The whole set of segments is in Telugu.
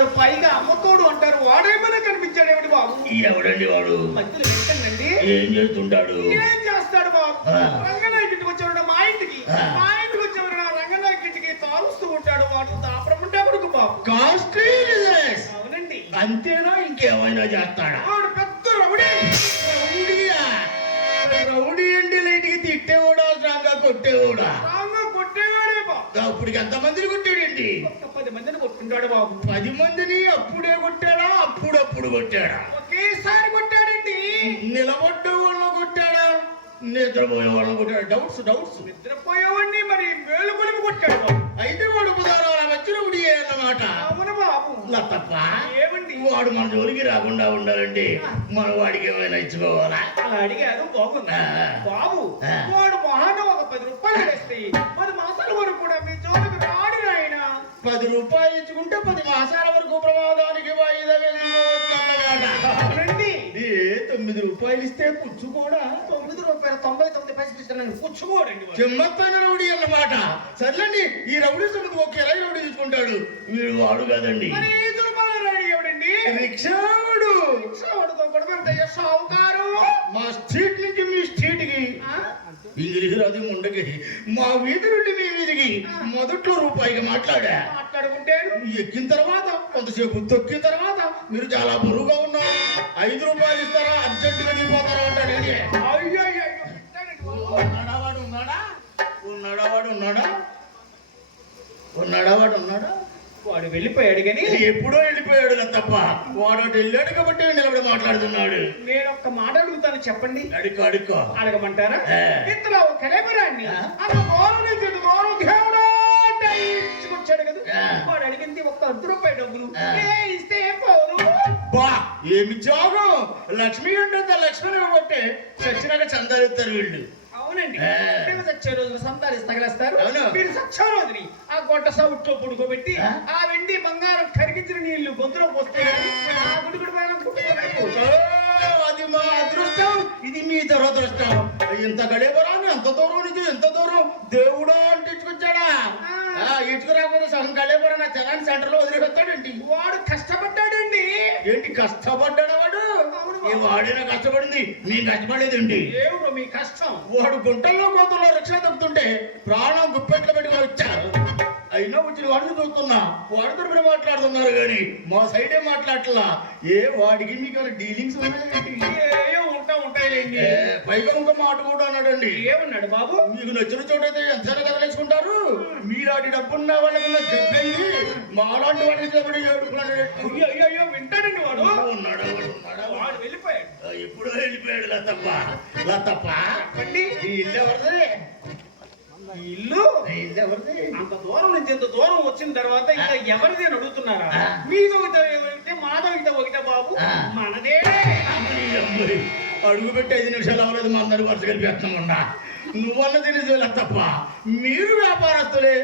అంటారు, పైగా అమ్మతోడు అంటారు. వాడేమైనా కనిపించాడు ఏమిటి బాబు? ఎవడండి వాడు? మధ్యలో పెట్టండి. ఏం చేస్తుంటాడు? ఏం చేస్తాడు బాబు? రంగనాయకి ఇంటికి వచ్చేవాడు మా ఇంటికి వచ్చేవాడు రంగనాయకి ఇంటికి తారుస్తూ ఉంటాడు. వాడు దాపరముంటే కొడుకు బాబు. Costly business. అవునండి. అంతేనా ఇంకేమైనా చేస్తాడా? వాడు పెద్ద రౌడీ. రౌడీయా? రౌడీ అంటే లైట్కి తిట్టేవాడా స్ట్రాంగ్గా కొట్టేవాడా? స్ట్రాంగ్గా కొట్టేవాడే బాబు. అప్పటికి ఎంతమందిని కొట్టాడండి? ఒక్క 10 మందిని కొట్టుకుంటాడు బాబు. 10 మందిని అప్పుడే కొట్టాడా అప్పుడప్పుడు కొట్టాడా? ఒకేసారి కొట్టాడండి. నిలబడ్డ వాళ్ళని కొట్టాడా నిద్రపోయే వాళ్ళని కొట్టాడా? డౌట్స్. నిద్రపోయేవాడిని మరి వేలు కొలిమి కొట్టాడు బాబు. అయితే వాడు కుదారాల మధ్య రౌడీ అన్నమాట. అవును బాబు. తప్ప ఏమండి? వాడు మన జోలికి రాకుండా ఉండాలంటే మనం వాడికి ఏమైనా ఇచ్చుకోవాలా? అలా అడిగారు బాగుంది బాబు. వాడు మొహాన ఒక 10 రూపాయలు వేస్తాయి 10 మాసాల వరకు కూడా మీ జోలికి రాడు ఆయన. 10 రూపాయలు ఇచ్చుకుంటే 10 మాసాల వరకు ప్రమాదానికి వాయిదా వేసుకోవచ్చన్నమాట. 9 రూపాయలు ఇస్తే పుచ్చుకోడా? 9 రూపాయలు 99 పైసలు ఇస్తాను పుచ్చుకోడండి. చెమ్మత్తైన రౌడీ అన్నమాట. సర్లేండి, ఈ రౌడీ సంగతి ఒకేలా రౌడీ తీసుకుంటాడు. వీడు వాడు కాదండి. రిక్షావాడుతో కూడా సావుకారు. మా స్ట్రీట్ నుంచి మీ స్ట్రీట్ కి ఇంగ్లీష్ రాదు ముండకి, మా వీధి నుండి మీ వీధికి మొదట్లో రూపాయికి మాట్లాడుకుంటే ఎక్కిన తర్వాత కొంతసేపు తొక్కిన తర్వాత మీరు చాలా బరువుగా ఉన్నారు, 5 రూపాయలు ఇస్తారా, అర్జెంటుగా దిగిపోతారా అంటాడు. ఉన్నాడా? వాడు వెళ్ళిపోయాడు కానీ ఎప్పుడో వెళ్ళిపోయాడు తప్ప వాడు వెళ్ళాడు కాబట్టి నిలబడి మాట్లాడుతున్నాడు. నేను ఒక్క మాట అడుగుతాను, చెప్పండి. అడుక్కో. అడగమంటారా? ఇంతలో కలేబరాన్ని వచ్చాడు కదా, వాడు అడిగింది ఒక్క 10 రూపాయల డబ్బులు ఇస్తే ఏం పోదు. ఏమి జోగం! లక్ష్మి అంటే లక్ష్మి ఇవ్వబట్టే సచ్చినాక చందాలిస్తారు వీళ్ళు. అవునండి. సచ్చే రోజున సంతాలిసి తగలేస్తారు. మీరు సచ్చే రోజుని ఆ గొడ్డ సౌట్లో పుడుకోబెట్టి ఆ వెండి బంగారం కరిగించిన నీళ్లు గొంతులో పోస్తే అది మా అదృష్టం, ఇది మీ దురదృష్టం. ఇంత గడేబరాన్ని అంత దూరం నుంచి ఎంత దూరం దేవుడా అంటే ఇచ్చుకొచ్చాడా? ఇచ్చుకురాకపోతే సగం గడేబరా నా తెలంగాణ సెంటర్ లో వదిలిపెట్టాడండి. వాడు కష్టపడ్డాడండి. ఏంటి కష్టపడ్డాడా? వాడైనా కష్టపడింది, మీకు కష్టపడలేదండి. ఏమిటో మీ కష్టం? వాడు గుంటల్లో కోతుల్లో రిక్షా తప్పుతుంటే ప్రాణం గుప్పెట్లో పెట్టుకుని వచ్చారు. అయినా వచ్చిన వాడిని చూస్తున్నా, వాడితో మీరు మాట్లాడుతున్నారు కానీ మా సైడే మాట్లాడట్లా. వాడికి మీకు డీలింగ్స్ ఉన్నాయండి? ఉంటాయండి. పైగా ఇంకో మాట కూడా అన్నాడండి. ఏమన్నాడు బాబు? మీకు నచ్చిన చోటైతే ఎంత కదలేసుకుంటారు, మీలాంటి డబ్బున్న వాళ్ళకి చెప్పండి, మాలాంటి వాళ్ళకి చెప్పండి. అయ్యో వింటాడండి వాడు. ఉన్నాడు వెళ్ళిపోయాడు. ఎప్పుడో వెళ్ళిపోయాడు. లతప్ప ఈ ఇల్లు ఎవరిది? ఇల్లు ఎవరిది? అంత దూరం నుంచి ఎంత దూరం వచ్చిన తర్వాత ఇంకా ఎవరిది అని అడుగుతున్నారా? మీది ఒకటే మాధవితో ఒకటే బాబు, మనదే. అడుగు పెట్టి 5 నిమిషాలు అవ్వలేదు, మా అందరూ వరుస కలిపేస్తామన్నా. నువ్వన్నది నిజమే తప్ప. మీరు వ్యాపారస్తులే,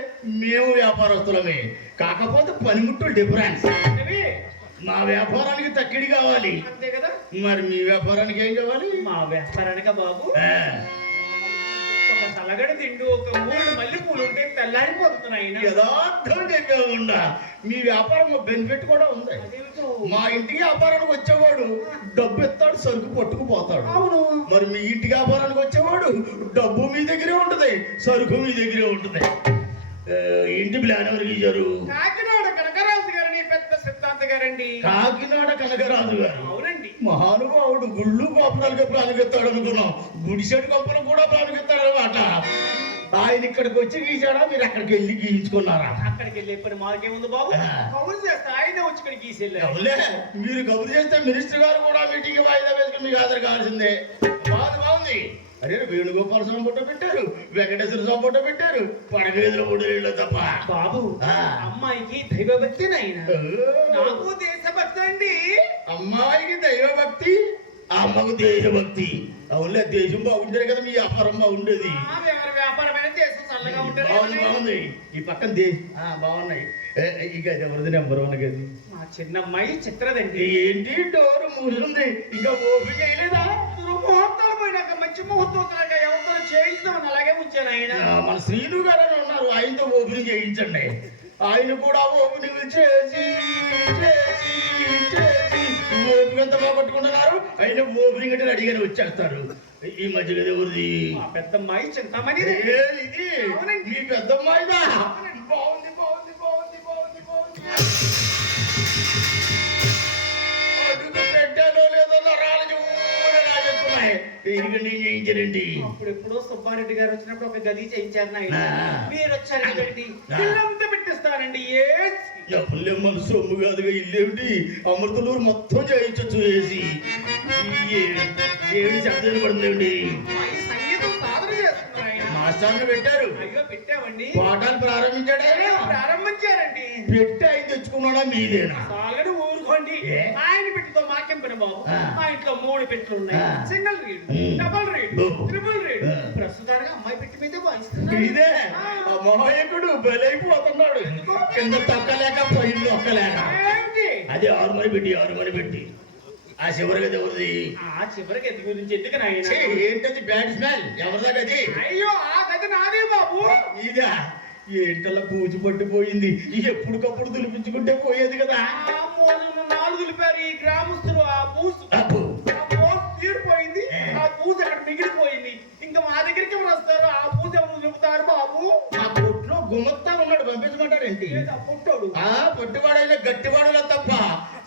మేము వ్యాపారస్తులమే. కాకపోతే పనిముట్టు డిఫరెన్స్. మా వ్యాపారానికి తక్కిడి కావాలి అంతే కదా. మరి మీ వ్యాపారానికి ఏం కావాలి? మా వ్యాపారానిక బాబు ఒక సలగడ తిండి, ఒక 3 మల్లెపూలు ఉంటే తెల్లారిపోతున్నాయి. యథార్థం చెప్పకుండా మీ వ్యాపారం బెనిఫిట్ కూడా ఉంది. మా ఇంటికి వ్యాపారానికి వచ్చేవాడు డబ్బు ఎత్తాడు, సరుకు పట్టుకుపోతాడు. అవును. మరి మీ ఇంటికి వ్యాపారానికి వచ్చేవాడు డబ్బు మీ దగ్గరే ఉంటది, సరుకు మీ దగ్గరే ఉంటది. ఇంటి ప్లాన్ ఎవరికి ఇచ్చారు? కాకినాడ కనకరాజు గారిని పెద్ద సిద్ధాంత గారండి. కాకినాడ కనకరాజు గారు? అవునండి. మహానుభావుడు. గుళ్ళు గోపురాలుగా ప్రాణికెత్తాడు అనుకున్నాం, గుడిసెడు గొప్పలు కూడా ప్రాణికెత్తాడు అనమాట. ఆయన ఇక్కడికి వచ్చి గీసాడా, మీరు అక్కడికి వెళ్ళి గీయించుకున్నారా? అక్కడికి వెళ్ళి ఇప్పుడు మాకేముంది బాబు, కబురు చేస్తే ఆయన వచ్చి ఇక్కడ గీసేళ్ళే. మీరు కబురు చేస్తే మినిస్టర్ గారు కూడా మీటింగ్ వాయిదా వేసుకుని మీకు హాజరు కావాల్సిందే. బాగుంది. అరే వేణుగోపాల స్వామి ఫోటో పెట్టారు, వెంకటేశ్వర స్వామి ఫోటో పెట్టారు, పడగేదులో ఫోటో తప్ప. బాబు అమ్మాయికి దైవభక్తి, నాకు దేశభక్తి అండి. అమ్మాయికి దైవభక్తి, అమ్మకు దేశభక్తి. అవునులే, దేశం బాగుంటేనే కదా మీ వ్యాపారం బాగుండేది. వ్యాపారమైన దేశం చల్లగా ఉంటుంది. బాగుంది. ఈ పక్కన బాగున్నాయి. ఇక ఎవరిది నెంబర్ 1 గది? మా చిన్నమ్మాయి చిత్రదండి. ఏంటి డోర్ మూసుంది, ఇంకా ఓపెన్ చేయలేదా? ముహూర్తాలు పోయినాక మంచి ముహూర్తం ఎవరితో చేయిద్దామని అలాగే ఉంచాను. ఆయన మన శ్రీను గారు ఉన్నారు, ఆయనతో ఓపెన్ చేయించండి. ఆయన కూడా ఓపెనింగ్ చేసి చేసి చేసి ఓపిక ఎంత బాగొట్టుకుంటున్నారు. ఆయన ఓపెనింగ్ అంటే అడిగానే వచ్చేస్తారు. ఈ మధ్య కదా ఎవరిది? మా పెద్దమ్మాయి చింతమణి. ఇది మీ పెద్దమ్మాయిదా? బాగుంది బాగుంది బాగుంది బాగుంది బాగుంది. అడుగు పెట్టాలో లేదో నరాలు చెప్తున్నాయి. ఎందుకంటే ఏం చేయించారండి? అప్పుడు ఎప్పుడో సుబ్బారెడ్డి గారు వచ్చినప్పుడు ఒక గది చేయించారు నాయన. మీరు వచ్చారు కదండి, ఇల్లంతా పెట్టిస్తానండి. మన సొమ్ము కాదుగా ఇల్లేమిటి, అమృతలూరు మొత్తం చేయించచ్చు వేసి. ఏమి శబ్దం పడుతుందండి? సంగీతం సాధన చేస్తున్నారు ఆయన. మాస్టర్లు పెట్టారు. అయ్యో పెట్టామండి. పాఠాలు ప్రారంభించాడా? ప్రారంభించారండి. పెట్టి ఆయన తెచ్చుకున్నాడా మీదేనా? సాగడు ఊరుకోండి. ఆయన పెట్టితో మాకెంపిన బాబు. మా ఇంట్లో 3 పెట్లు ఉన్నాయి. Single read, double read, triple read. ప్రస్తుతానికి అమ్మాయి పెట్టి మీదే వాయిస్తున్నారు. ఇదే అమాయకుడు బలైపోతున్నాడు. కింద తొక్కలేక పైన తొక్కలేక. అదే 6 మంది పెట్టి ఆ చివరి గది ఎవరిది? ఆ చివరి గది గురించి ఎందుకు నాయన? ఏంటది బ్యాడ్ స్మెల్? ఎవరిదా గది? అయ్యో ఆ గది నాదే బాబు. ఇదా? ఏంటలా పూజ పట్టిపోయింది. ఎప్పుడుకప్పుడు దులిపించుకుంటే పోయేది కదా. 4 దులిపారు ఈ గ్రామస్తులు. ఆ పూసు తీరిపోయింది. ఆ పూజ అక్కడ మిగిలిపోయింది. ఇంకా మా దగ్గరికి ఎవరు వస్తారు? ఆ పూజ ఎవరు దులుపుతారు బాబు? ఆ కొట్లో గుమత్తా ఉన్నాడు, పంపించమంటారేంటి? పుట్టాడు. ఆ పొట్టివాడైనా గట్టివాడలా తప్ప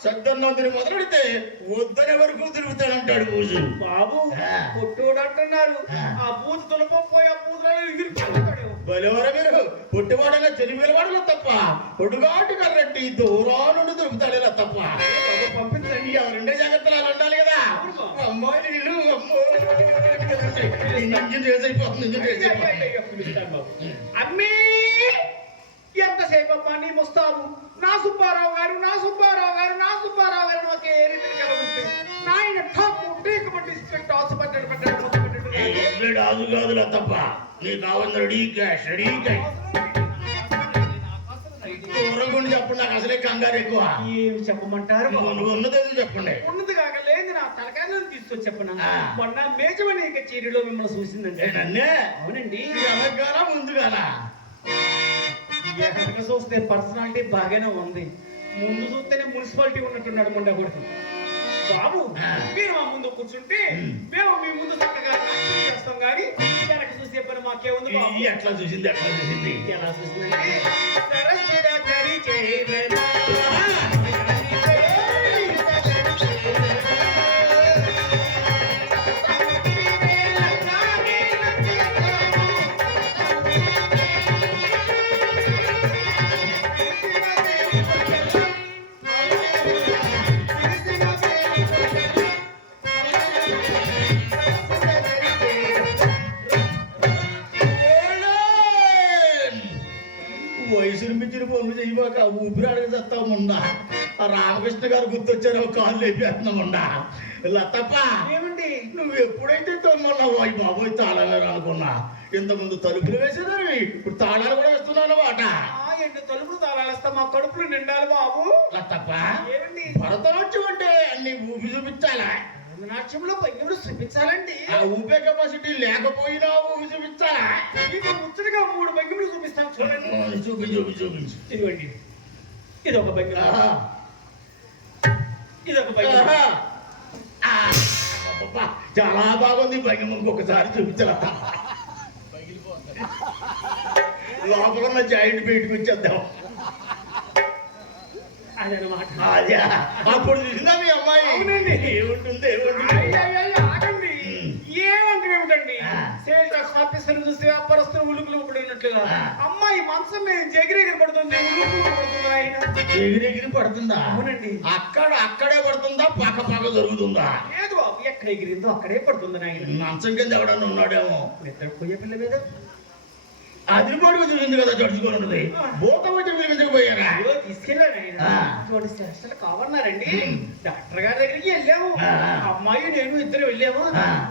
సద్దన్నందుని మొదలెడితే వద్దనే వరకు తిరుగుతాడంటాడు పూజ. బాబు పుట్టోడు అంటున్నారు. ఆ పూజ తులపోయి ఆ పూజలు బలెవరా మీరు? పొట్టివాడైనా తెలివి వాడలా తప్ప పొడుగాటు కర్రట్టి దూరాలు దొరుకుతాడేలా తప్ప. పంపించండి. ఎవరుండే జాగ్రత్తలు అలా ఉండాలి కదా. అమ్మాయి నీళ్ళు అమ్మీ ఎంతసేపు అమ్మా నీ ముస్తాబు? నా సుబ్బారావు గారు, నా సుబ్బారావు గారు, నా సుబ్బారావు గారు ఒకే రీతిని కలగొట్టు. నాయన ఠాపు టీకు పట్టి హాస్పిటల్ పెట్టాడు. ఆదు కాదులా తప్ప నీకు కావాలి రెడీ క్యాష్, రెడీ క్యాష్. దూరంగా చెప్పండి, నాకు అసలే కంగారు ఎక్కువ. ఏమి చెప్పమంటారు? ఉన్నది చెప్పండి. ఉన్నది కాక లేదు నా తలకాయలను తీసుకొచ్చి చెప్పను. మొన్న మేజమని చీరిలో మిమ్మల్ని చూసిందండి. నన్నే? అవునండి. వెనకాల ముందుగానా? వెనక చూస్తే పర్సనాలిటీ బాగానే ఉంది. ముందు చూస్తేనే మున్సిపాలిటీ ఉన్నట్టున్నాడు మొండ కొడుకు. బాబు మీరు మా ముందు కూర్చుంటే మేము మీ ముందు చక్కగా చేస్తాం. కానీ వెనక చూసే పని మాకేముంది బాబు? ఎట్లా చూసింది? ఎట్లా చూసింది? ఎలా చూసిందంటే వయసును మించిన పనులు చేయబాక ఊపిరి అడగ చేస్తాముండా. ఆ రామకృష్ణ గారు గుర్తొచ్చారో కాళ్ళు లేపేస్తున్నాముండా. లతప్ప ఏమండి నువ్వు ఎప్పుడైతే తొమ్మన్నావు అయ్యి బాబోయ్ తాళాలు అనుకున్నా. ఇంతకుముందు తలుపులు వేసేదాన్ని, ఇప్పుడు తాళాలు కూడా వేస్తున్నావు అన్నమాట. ఎన్ని తలుపులు తాళాలేస్తా మా కడుపులు నిండాలి బాబు. లతప్ప ఏమండి భరతనాట్యం అంటే అన్ని ఊపి చూపించాలా? నాట్యంలో పైన చూపించాలండి. ఆ ఊపే కెపాసిటీ లేకపోయినా ఊపి చూపించాలా? మీకు ముచ్చటగా 3 భంగిమలు చూపిస్తాను చూడండి. చూపించు. ఇదిగోండి, ఇదొక భంగిమ, ఇదొక భంగిమ. చాలా బాగుంది భంగిమ. ఇంకొకసారి చూపించాల. లోపల ఉన్న జాయింట్ బయటకు వచ్చేద్దాం. అదనమాట. అదే అప్పుడు చూసిందా మీ అమ్మాయి? అవునండి. ఏముంటుంది? ఆగండి. ఏమంటే ఏమిటండి? సేల్ టాక్స్ ఆఫీసర్ చూస్తే వ్యాపారస్తులు ఉలుకులు పడినట్లుగా అమ్మాయి మంచం మీద ఎగిరెగిరి పడుతుంది. ఉలుకులు పడుతుంది. ఆయన ఎగిరెగిరి పడుతుందా? అవునండి. అక్కడే పడుతుందా? పక్క జరుగుతుందా? లేదు బాబు, ఎక్కడ ఎగిరిందో అక్కడే పడుతుంది. ఆయన మంచం కింద ఎవడన్నా ఉన్నాడేమో. నిద్రపోయే పిల్ల మీద అది పొడుగు చూసింది కదా జడుచుకొని ఉన్నది. బోత వచ్చి పిలిపించకపోయారా? తీసుకెళ్ళాను ఆయన. 2 శాస్త్రాలు కావన్నారండి. డాక్టర్ గారి దగ్గరికి వెళ్ళాము. అమ్మాయి నేను ఇద్దరు వెళ్ళాము.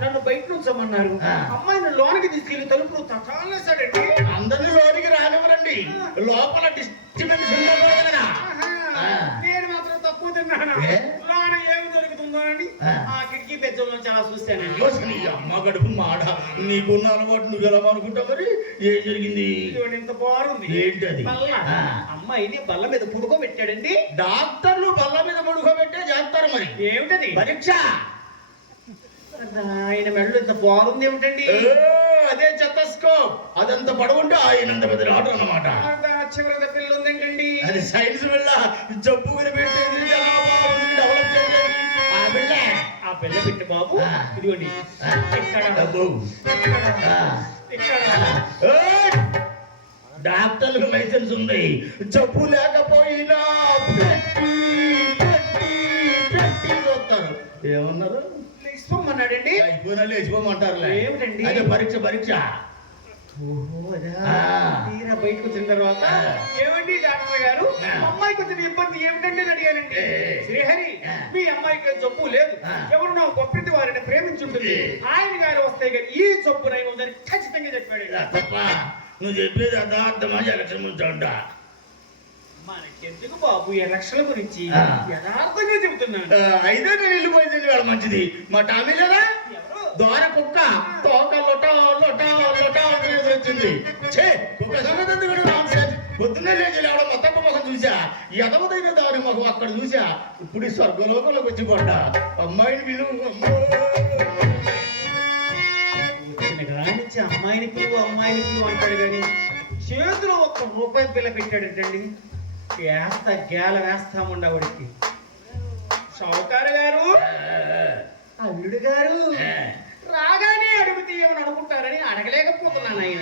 నన్ను బయట నుంచమన్నారు. అమ్మాయిని లోనికి తీసుకెళ్లి తలుపులు తటాలేసాడండి. అందరినీ లోనికి రానివ్వరండి. లోపల డిస్టర్బెన్స్ ఉండదు. నేను మాత్రం తక్కువ తిన్నాను. లోన ఏమి దొరుకుతుందో అండి. ఆ కిటికీ పెద్దలో చాలా చూశానండి. అమ్మ కడుపు మాట. నీకున్న అలవాటు నువ్వు ఎలా అనుకుంటావు? మరి ఏం జరిగింది? ఇంత బాగుంది. ఏంటి అది? అమ్మ అమ్మాయిని బల్ల మీద పుడుకోబెట్టాడండి. డాక్టర్లు బల్ల మీద పడుకోబెట్టే చేస్తారు మరి. ఏమిటది? పరీక్ష. ఆయన మెడలో ఇంత బాగుంది ఏమిటండి? అదే చెత్తస్కోప్. అదంత పడవుంటే ఆయనంత పెద్ద ఆర్డర్ అన్నమాట. చివరి పిల్ల ఉందేంటండి? అది సైన్స్ వల్ల జబ్బు పెట్టేది డెవలప్ చేసేది ఆ పిల్ల. ఆ పిల్ల పెట్టి బాబు ఇదిగోండి డాక్టర్లకు లైసెన్స్ ఉంది. జబ్బు లేకపోయినా చూస్తారు. ఏమన్నారు? లేచిపోమన్నాడండి. అయిపోయినా లేచిపోమంటారులే. ఏమిటండి? అదే పరీక్ష పరీక్ష. తీరా బయటకు వచ్చిన తర్వాత ఏమండి డాక్టర్ గారు అమ్మాయికి వచ్చిన ఇబ్బంది ఏమిటండి అని అడిగానండి. శ్రీహరి మీ అమ్మాయికి జబ్బు లేదు, ఎవరు నా గొప్పటి వారిని ప్రేమించుంటుంది, ఆయన గారు వస్తే గారు ఈ జబ్బు నయం ఉందని ఖచ్చితంగా చెప్పాడు. తప్ప నువ్వు చెప్పేది అర్థమా ఎలక్షన్ ముంచా? మనకెందుకు బాబు ఎలక్షన్ల గురించి యథార్థంగా చెబుతున్నాను. అయితే నేను వెళ్ళిపోయింది వాళ్ళ మంచిది. మా టామీ లేదా దోర కుక్క తోక లొటా లొటా లొటా వచ్చింది. కుక్క సంగతి పొద్దున్నే లేచి లేవడం మొత్తం ముఖం చూసా, ఎదవదైన దాని ముఖం అక్కడ చూసా. ఇప్పుడు ఈ స్వర్గలోకంలోకి వచ్చి పడ్డా. అమ్మాయిని పిలువు నుంచి అమ్మాయిని పిలువు అమ్మాయిని పిలువు అంటాడు కానీ చేతిలో ₹1 పిల్ల పెట్టాడంటండి. వేస్తా గేల వేస్తాముండవాడికి. షౌకారు గారు అల్లుడు గారు రాగానే అడుగుతే ఏమని అనుకుంటారని అడగలేకపోతున్నాను. ఆయన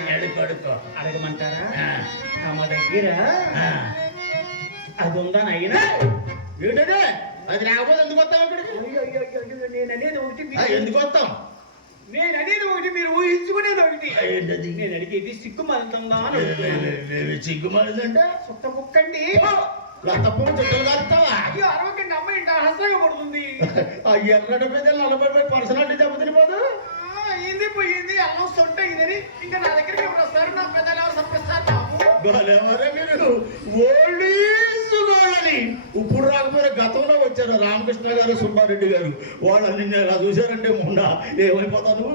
అడగమంటారా? తమ దగ్గర అది ఉందా అయినా? ఏంటదే అది లేకపోతే ఎందుకు వస్తాం ఇక్కడికి? నేననేది ఒకటి, ఎందుకు వస్తాం? నేననేది ఒకటి, మీరు ఊహించుకునేది ఒకటి. ఏంటది? నేను అడిగేది సిగ్గుమంతంగా అని. సిగ్గుమలంటే సొంత ముక్కండి. తప్పని చుట్టలు కాలుతావా? అయ్యో అరవకండి, అమ్మాయి హసగా పడుతుంది. ఆ ఎర్రటి పెద్దలు 40 పర్సనాలిటీ దెబ్బతినిపోదు. అయింది పోయింది అల్లం సొంట ఇదని ఇంకా నా దగ్గరికి ఎవరు వస్తారు? నా పెద్దలు ఎవరు సంపిస్తారు బాబు? మీరు ఓల్డీసుని ఇప్పుడు రాకపోయినా గతంలో వచ్చారు రామకృష్ణ గారు సుబ్బారెడ్డి గారు. వాళ్ళని ఎలా చూశారంటే మొన్న ఏమైపోతాను.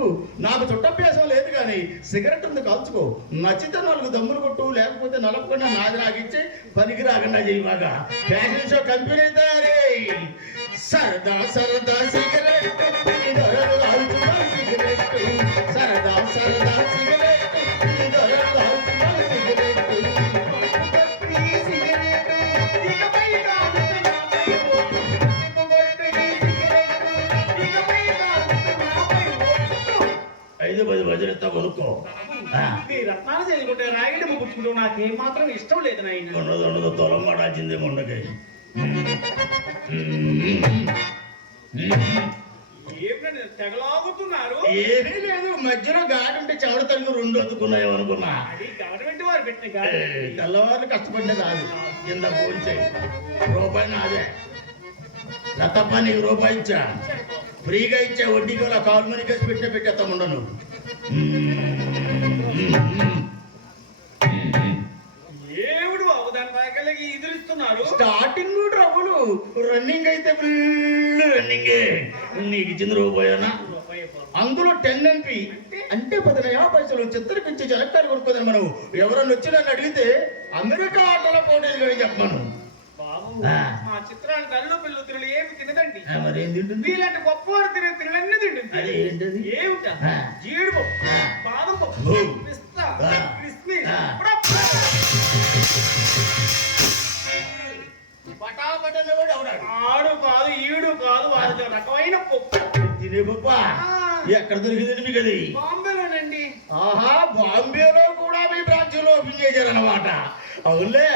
నాకు చుట్టభ్యాసం లేదు కానీ సిగరెట్ ఉంది కాల్చుకో, నచ్చితే 4 దమ్ములు కొట్టు, లేకపోతే నలపకుండా నాది నాకిచ్చి పనికి రాకుండా చేయబాగా. ఫ్యాషన్ షో కంపెనీ తయారీ. సరదా సరదా సిగరెట్ సరదా సరదా సిగరెట్ బజరెత్తా కొనుక్కో. రత్నాలు చేసుకుంటే రాయడం పుచ్చుకుంటూ నాకేం మాత్రం ఇష్టం లేదు నాయన. ఉండదు తొలం పడాల్సిందే మొండకి. ఏమిటండి తెగలాగుతున్నారు? ఏమీ లేదు, మధ్యలో గాడి ఉంటే చెమట తగ్గు 2 అతుకున్నాయో అనుకున్నా. అది గవర్నమెంట్ వారు పెట్టిన గాడి. తెల్లవారు కష్టపడిన కాదు. కింద పోల్చే రూపాయి నాదే. లతప్ప నీకు రూపాయి ఇచ్చా, ఫ్రీగా ఇచ్చా. వడ్డీకి అలా కాలు మనీ కేసు పెట్టేస్తా ఉండను. ఏమిడు బాబు దాని పైకలకి ఎదురుస్తున్నారు? స్టార్టింగ్ డబ్బులు రన్నింగ్ అయితే ఫుల్ రన్నింగ్. నీకు ఇచ్చింది రూపాయనా? అందులో 10 NP అంటే 15 పైసలు చిత్రకించి జనకాలు కొనుక్కోదని. మనం ఎవరన్నా వచ్చి నన్ను అడిగితే అమెరికా ఆటల పోటీలు చెప్పమను. మా చిత్రానికి అల్లు పిల్లు తిరులు ఏమి తినదండి. మరేం తింటుంది? వీళ్ళంటే గొప్పవారు తినే తినవన్నీ తింటుంది. అది ఏంటది? ఏమిటా? జీడిపప్పు, బాదం పప్పు, పిస్తా, కిస్మిస్, ఆడు కాదు ఈడు కాదు, వాళ్ళ రకమైన పప్పు. తినే పప్ప ఎక్కడ దొరికిందండి మీకు? అది బాంబేలోనండి. ఆహా, బాంబేలో కూడా మీ బ్రాంచ్లో ఓపెన్ చేశారన్నమాట. అవునులే,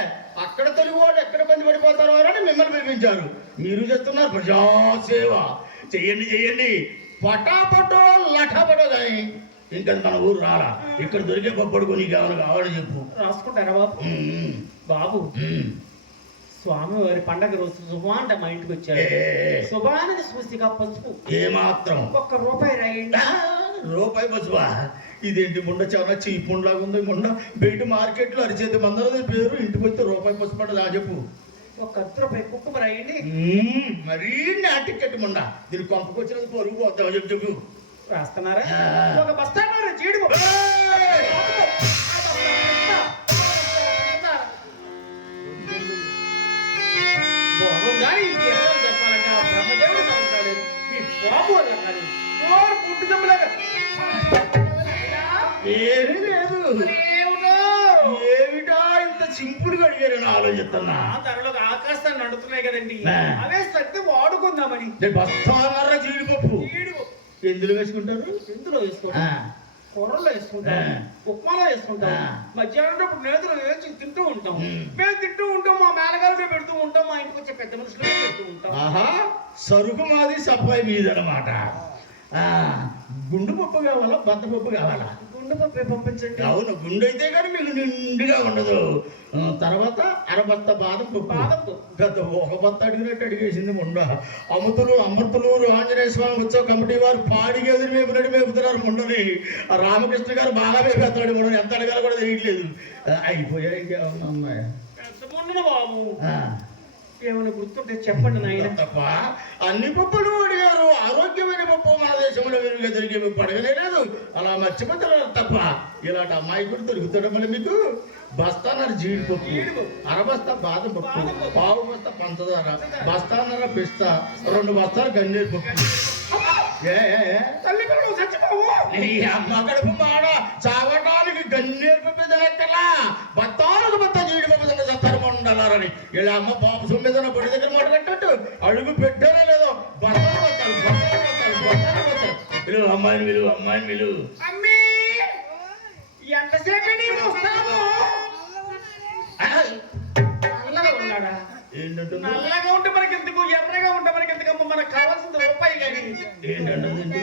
అక్కడ తెలుగు వాళ్ళు ఎక్కడ మంది పడిపోతారో అని మిమ్మల్ని పిలిపించారు. మీరు చేస్తున్నారు ప్రజాసేవ. చెయ్యండి. పటాపటో లటాపటో కానీ ఇంకా మన ఊరు రారా. ఇక్కడ దొరికే పప్పడుకో నీకు ఏమైనా కావాలని చెప్పు. రాసుకుంటారా బాబు? బాబు స్వామి వారి పండగ రోజు శుభాంట మా ఇంటికి వచ్చారు. శుభానికి స్మృతిగా పసుపు ఏమాత్రం ₹1 రాయండి. రూపాయి పసుపా? ఇదేంటి ముండ చాలా చీప్ ముండలాగా ఉంది. ముండ బయట మార్కెట్లో అరిచేతి మందరది పేరు. ఇంటికి వస్తే రూపాయి పసుపు పడదా చెప్పు. ₹1 కుక్క రాయండి. మరీ నాటికెట్టి ముండ. దీన్ని కొంపకు వచ్చినది పరుగు పోతావు చెప్పు. రాస్తున్నారా? ఒక బస్తాడు జీడిపప్పు బాబు వల్ల కాదు నోరు పుట్టు దెబ్బలాగా ఏమీ లేదు. ఏమిటో ఏమిటా ఇంత సింపుల్ గా అడిగారని ఆలోచిస్తున్నా. ఆ ధరలో ఆకాశాన్ని నడుతున్నాయి కదండి ఆ. అవే సర్ది వాడుకుందామని. బస్తానర జీడిపప్పు ఈడు ఎందులో వేసుకుంటారు? ఎందులో వేసుకుంటాం, కూరల్లో వేసుకుంటాం, ఉప్మాలో వేసుకుంటాం, మధ్యాహ్నం నేతలు వేసి తింటూ ఉంటాం. మేము తింటూ ఉంటాం, మా మేనగారు పెడుతూ ఉంటాం, మా ఇంటికి వచ్చే పెద్ద మనుషులు పెడుతూ ఉంటాం. ఆహా, సరుకు మాది సప్లై మీదనమాట. గుండు పప్పు కావాలా, బద్దపప్పు కావాలా? గుండె పప్పు పంపించండి. అవును, గుండు అయితే కానీ మీకు నిండుగా ఉండదు. తర్వాత అరబత్త బాదం పప్పు. బాదం పప్పు పెద్ద ఒక బత్త అడిగినట్టు అడిగేసింది ముండ. అమృతలూరు ఆంజనేయ స్వామి ఉత్సవ కమిటీ వారు పాడికి ఎదురు మేపునట్టు మేపుతున్నారు ముండని. రామకృష్ణ గారు బాగా మేపేస్తాడు ముండని. ఎంత అడగాలో కూడా తెలియట్లేదు. అయిపోయాయి, ఇంకేమన్నా ఉన్నాయా? పెద్ద ముండను బాబు ఏమైనా గుర్తుంటే చెప్పండి నాయన. తప్ప అన్ని పప్పులు అడిగారు. ఆరోగ్యమైన పప్పు మన దేశంలో విరిగా దొరికే పప్పు అడగలేదు. అలా మర్చిపోతున్నారు తప్ప. ఇలాంటి అమ్మాయి కూడా దొరుకుతాడు. మళ్ళీ మీకు బస్తాన్నర జీడిపప్పు, అరబస్తా బాదం పప్పు, పావు బస్తా పంచదార, బస్తాన్నర పిస్తా, 2 బస్తాలు గన్నేరు పప్పు. తల్లి పిల్లలు చచ్చిపోవు. అమ్మ కడుపు మాడ చావటానికి గన్నేరు పప్పు దగ్గర బత్తాలకు బత్తా జీడిపప్పు దగ్గర సత్తరం ఉండాలని ఇలా అమ్మ పాప సొమ్మిదన పడి దగ్గర మాట కట్టట్టు అడుగు పెట్టారో లేదో బత్తాలు బత్తాలు బత్తాలు బత్తాలు బత్తాలు బత్తాలు విలువ అమ్మాయిని విలువ అమ్మాయిని విలువ. అమ్మీ ఎంతసేపు నీవు వస్తావు? నల్లగా ఉన్నాడా? ఏంటంటే నల్లగా ఉంటే మనకి ఎందుకు, ఎర్రగా ఉంటే మనకి ఎందుకమ్మ? మనకు కావాల్సింది రూపాయి కానీ. ఏంటంటే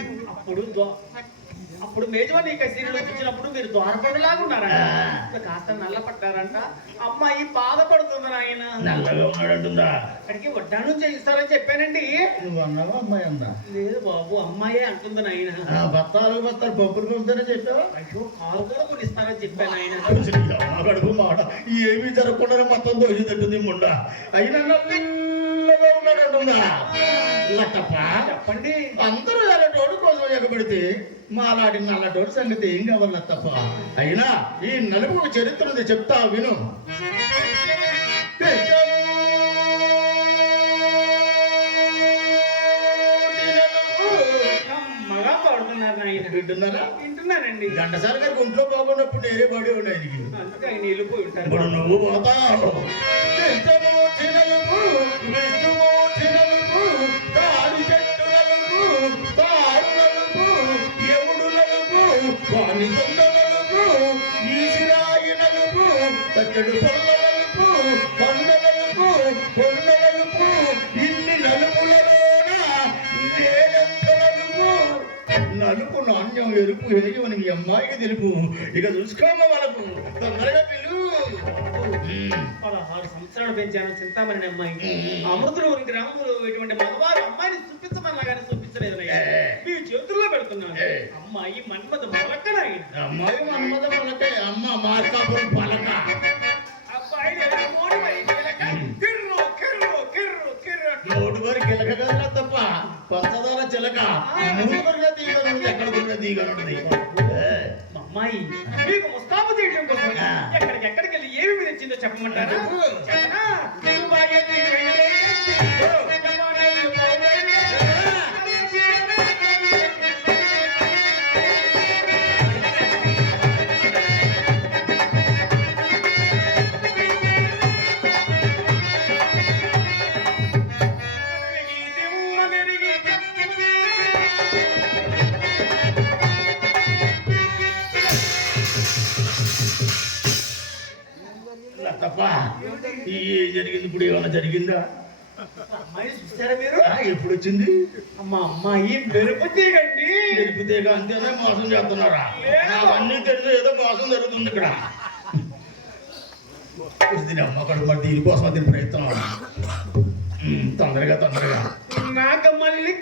అప్పుడు మేజవాణి కచేరీలో వచ్చినప్పుడు మీరు ద్వారపడలాగా ఉన్నారా? కాస్త నల్ల పట్టారంట. అమ్మాయి బాధపడుతుంది ఆయన. నల్లగా ఉన్నాడంటుందా? అక్కడికి వడ్డానం చేయిస్తారని చెప్పానండి. నువ్వు అన్నావా అమ్మాయి అందా? లేదు బాబు, అమ్మాయే అంటుంది నాయన. బత్తాలు బత్తాలు పప్పులు పంపుతానే చెప్పావా? అయ్యో, కారు కూడా కొనిస్తారని చెప్పాను ఆయన. కడుపు మాట ఏమీ జరగకుండా మొత్తం దోషితట్టుంది ముండ. అయినా నల్లగా ఉన్నాడంటుందా? తప్ప చెప్పండి. అందరూ ఎల్లటోడు కోసం ఎగబడితే మాలాడి నల్లటోడు సంగతి ఏం కావాల తప్ప. అయినా ఈ నలుపు చరిత్ర ఉంది, చెప్తా విను. మగా పాడుతున్నారు నాయన. వింటున్నారా? వింటున్నానండి. గంటసారి గారికి ఒంట్లో బాగున్నప్పుడు నేనే పడి ఉన్నాయి. అందుకే ఆయన వెళ్ళిపోయి ఉంటారు. ఇప్పుడు నువ్వు పోతావు. కృష్ణమూర్తి నలుపు, విష్ణుమూర్తి నలుపు, తాడి చెట్టు నలుపు, తాడు నలుపు, యముడు నలుపు, వాణి దొంగ నలుపు, ఈసిరాయి నలుపు, తట్టడు పొల్ల నలుపు, కొండ నలుపు, కొండ నలుపు, ఇన్ని నలుపులలోన నేనెంత నలుపు. నలుపు నాణ్యం ఎరుపు హేయమని మీ అమ్మాయికి తెలుపు. ఇక చూసుకోమా వాళ్ళకు తొందరగా పిలు. 16 సంవత్సరాలు పెంచాను చింతామణి అమ్మాయి. అమృతలూరు గ్రామంలో ఇటువంటి మగవారు అమ్మాయిని చూపించమన్నా కానీ చూపించలేదు. మీ చేతుల్లో పెడుతున్నాను. అమ్మాయి మన్మథ మొలకనాయి. అమ్మాయి మన్మథ మొలక, అమ్మ మార్కాపురం పలక. అబ్బాయి నోటి వరకు కిలక కదరా తప్ప పంచదార చిలక. మూడు వరకు తీగనుంది, ఎక్కడ దొరికిన తీగనుంది. అమ్మాయి మీకు ముస్తాబు తీయడం కోసం ఎక్కడికి వెళ్ళి ఏమి తెచ్చిందో చెప్పమంటారా? చెప్పనా? తప్ప ఈ జరిగింది ఇప్పుడు ఏమైనా జరిగిందా? అమ్మాయి చూసారా మీరు? ఎప్పుడు వచ్చింది? అమ్మాయి మెరుపు తీగండి. మెరుపు తీగ అంతేనే మోసం చేస్తున్నారా? అవన్నీ తెలిసి ఏదో మోసం జరుగుతుంది ఇక్కడ. అమ్మ దీనికోసం దీని ప్రయత్నం. తొందరగా నాగమల్లి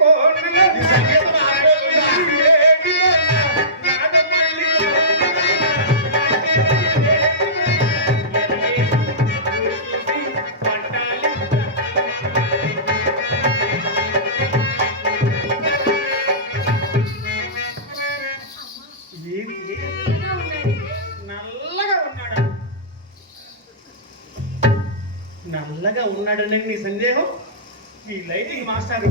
నల్లగా ఉన్నాడండి నీ సందేహం? ఈ లైటింగ్ మాస్టర్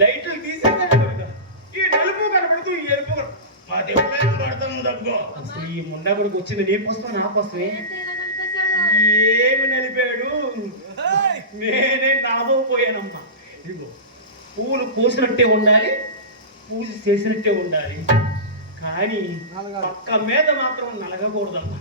లైట్లు తీసేస్తాడు. ఈ నలుపు కనబడుతూ ఈ ఎరుపు మా దేవుడు పడతాను దగ్గు. అసలు ఈ ముండగుడికి వచ్చింది నీ పుస్తకం నా పుస్తకమే ఏమి నలిపాడు నేనే నాబోపోయానమ్మా. ఇదిగో పువ్వులు పూసినట్టే ఉండాలి, పూజ చేసినట్టే ఉండాలి, కానీ పక్క మీద మాత్రం నలగకూడదమ్మా.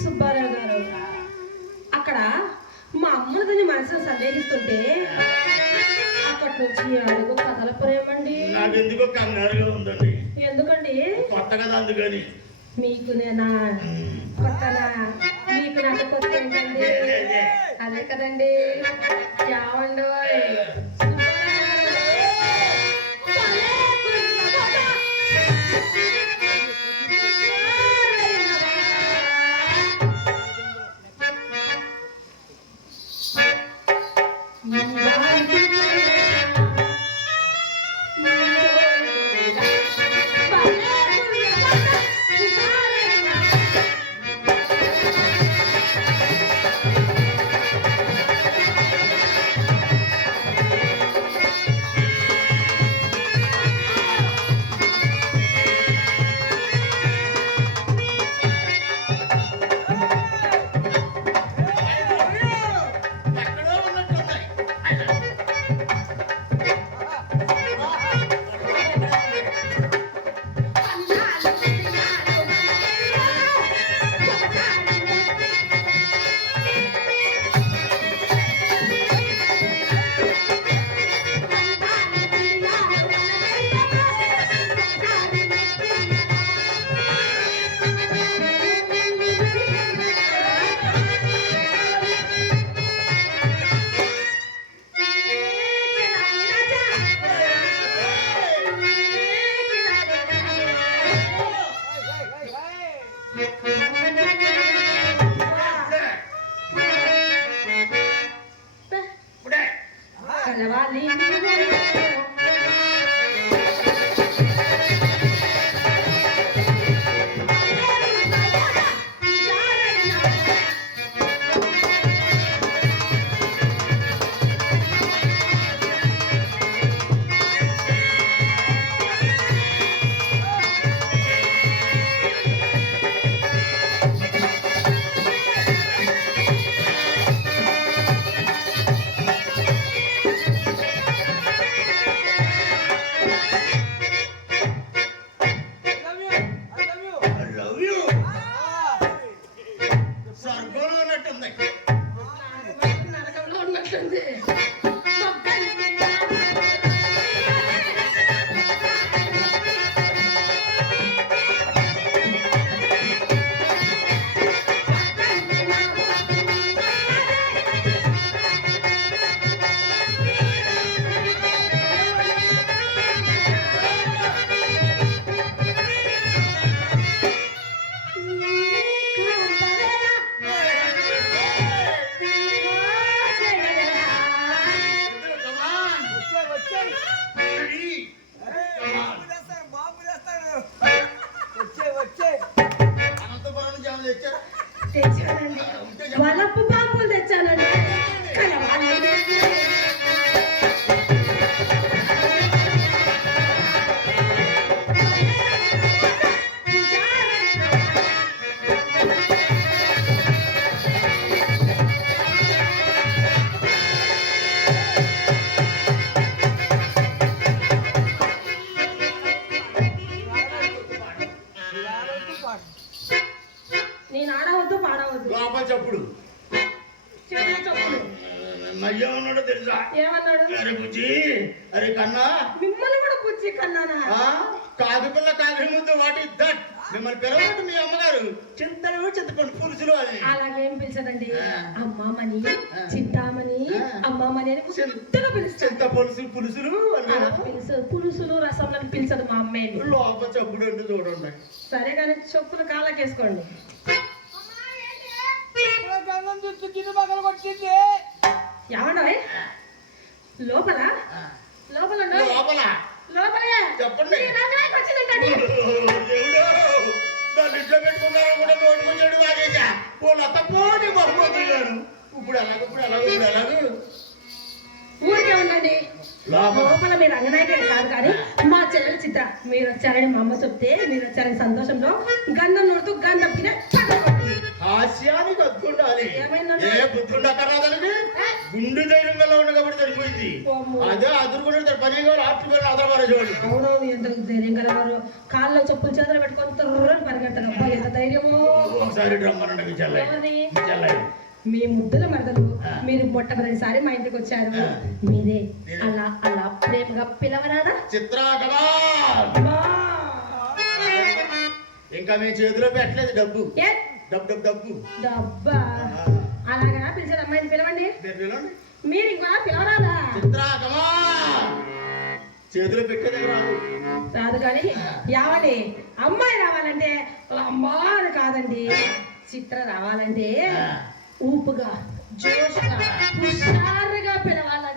సుబ్బారావు గారు అక్కడ మా అమ్మను దాన్ని మనసులో సందేహిస్తుంటే అక్కడి నుంచి అడుగు కదలపోయేమండి. నాకెందుకో కంగారుగా ఉందండి. ఎందుకండి? కొత్త కదా అందుకని. మీకు నేనా కొత్తనా? మీకు నాకు కొత్త ఏంటండి? అదే కదండి. యావండి కలవాలి. నరకంలో ఉన్నట్లుంది. తెచ్చానండి, వలపు పాపులు తెచ్చానండి. కలవాలి. నేను ఆడవద్దు పాడవద్దు. లోపల చప్పుడు చిన్న చప్పుడు. మయ్యమన్నాడో తెలుసా? ఏమన్నాడు? అరే బుజ్జి, అరే కన్నా, మిమ్మల్ని కూడా బుజ్జి కన్నానా? కాకి పిల్ల కాకి ముద్దు వాటి దట్ మిమ్మల్ని పిలవట్టు మీ అమ్మగారు చింతలు చింతపండు పులుసులు అని అలాగేం పిలిచదండి. అమ్మామని, చింతామణి, అమ్మామని అని ముద్దుగా పిలుస్తుంది. చింత పులుసులు అలా పిలుచదు. పులుసులు రసంలను పిలిచదు మా అమ్మాయిని. లోపల చప్పుడు అంటే చూడండి. సరే కానీ చెప్పులు కాళ్ళకేసుకోండి. గంగం చుట్టూ కింద పగలు కొట్టింది. ఏమండోయ్ లోపల లోపల ఉండు. లోపల లోపలే చెప్పండి. ఈ రంగులోకి వచ్చిందంటండి. దేవుడు దాన్ని ఇంట్లో పెట్టుకున్నారా కూడా నోటుకొచ్చాడు వాగేసా వాళ్ళు అత్తపోని బహుమతి గారు ఇప్పుడు ఎలాగో ఊరికే ఉండండి. లోపల మీరు రంగనాయకుడు కాదు కానీ మా చెల్లెలు చిత్ర మీరు వచ్చారని మా అమ్మ చెప్తే మీరు వచ్చారని సంతోషంలో గంధం నోడుతూ గంధం పిన హాస్యానికి అద్దుండాలి. ఏమైందండి? ఏ బుద్ధి ఉండకరాదానికి గుండె ధైర్యం వల్ల ఉన్న కాబట్టి సరిపోయింది. అదే అదురుకునే పని కావాలి ఆఫ్టర్ అదరవారు చూడండి. అవునవును ఎంత ధైర్యం కలవారు. కాళ్ళు చెప్పులు చేతులు పెట్టుకొని తుర్రని పరిగెడతారు. అబ్బా ఎంత ధైర్యము. ఒకసారి రమ్మనండి మీ చెల్లె మీ ముద్దుల మరదలు మీరు మొట్టమొదటిసారి మా ఇంటికి వచ్చారు. మీరే అలా అలా ప్రేమగా పిలవరాదా? చిత్రాకమా ఇంకా మీ చేతిలో పెట్టలేదు డబ్బు ఏ డబ్బు డబ్బు డబ్బా అలాగా పిలిచారు. అమ్మాయిని పిలవండి. పిలవండి. మీరు ఇంకా పిలవరాదా? చిత్రాకమా చేతిలో పెట్టేది రాదు రాదు కానీ యావండి అమ్మాయి రావాలంటే అమ్మా అని కాదండి. చిత్ర రావాలంటే ఊపుగా జోష్గా హుషారుగా పిలవాలండి.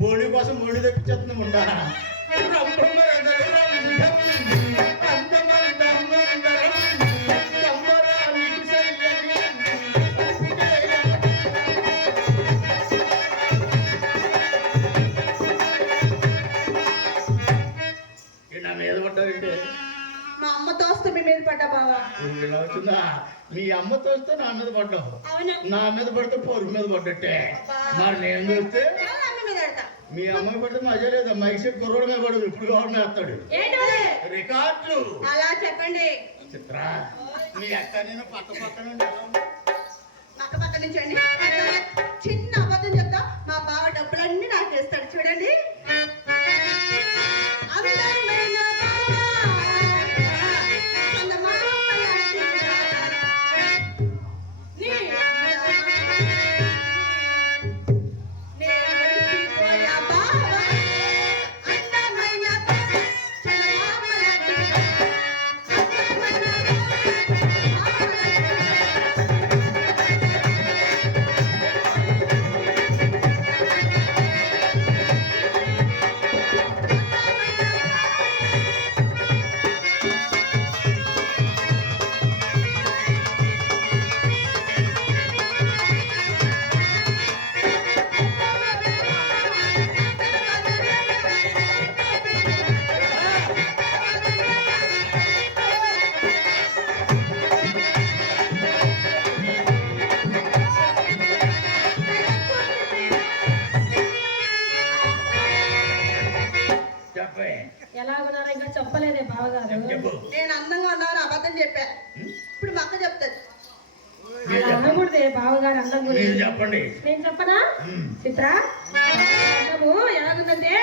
బోడి కోసం బోడి తెప్పించేస్తుంది ఉండా నా మీద పడ్డారంటే మా అమ్మ తోస్తే మీ మీద పడ్డా బావా. ఇలా వచ్చిందా మీ అమ్మ తోస్తే నా మీద పడ్డావు, అవును నా మీద పడితే పొరుగు మీద పడ్డట్టే. మరి నేను చూస్తే మీ అమ్మాయి పడితే మజా లేదా మైక్ సెట్ కుర్రోడు మీద పడదు, ఇప్పుడు గవర్నమెంట్ వేస్తాడు రికార్డులు. అలా చెప్పండి. చిత్ర మీ అక్క నేను పక్క పక్క నుండి పక్క పక్క నుంచి అండి చిన్న అబద్ధం చెప్తా. మా బావ డబ్బులన్నీ నాకు ఇస్తాడు చూడండి. అందమైన చెప్పే ఎలాగున్నారో ఇంకా చెప్పలేదే బావగారు. చెప్పు. నేను అందంగా ఉన్నాను అబద్ధం చెప్పా. ఇప్పుడు మా అక్క చెప్తాది. అలా అనకూడదే బావగారు అందం మీరు గురించి. చెప్పండి. నేను చెప్పనా చిత్ర అందము ఎలాగుందంటే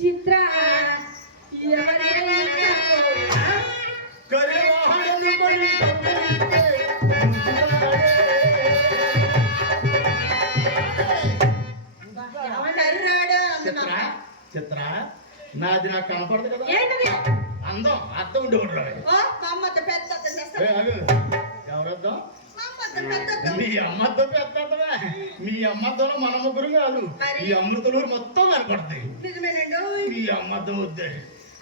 చిత్ర కర్రాడు అంది మా చిత్ర అక్క. చిత్ర నాది నాకు కనపడదు కదా. ఏంటది అందం అర్థం ఉండి ఉండదు. ఓ మా అమ్మ అంత పెద్ద అద్దం తెస్తా. ఎవరద్దాం? మా అమ్మ అంత పెద్ద అద్దం. మీ అమ్మతో పెద్దవా? మీ అమ్మతో మన ముగ్గురు కాదు, మరి? ఈ అమృతలూరు మొత్తం కనపడతాయి. నిజమేనండి. మీ అమ్మతో వద్దే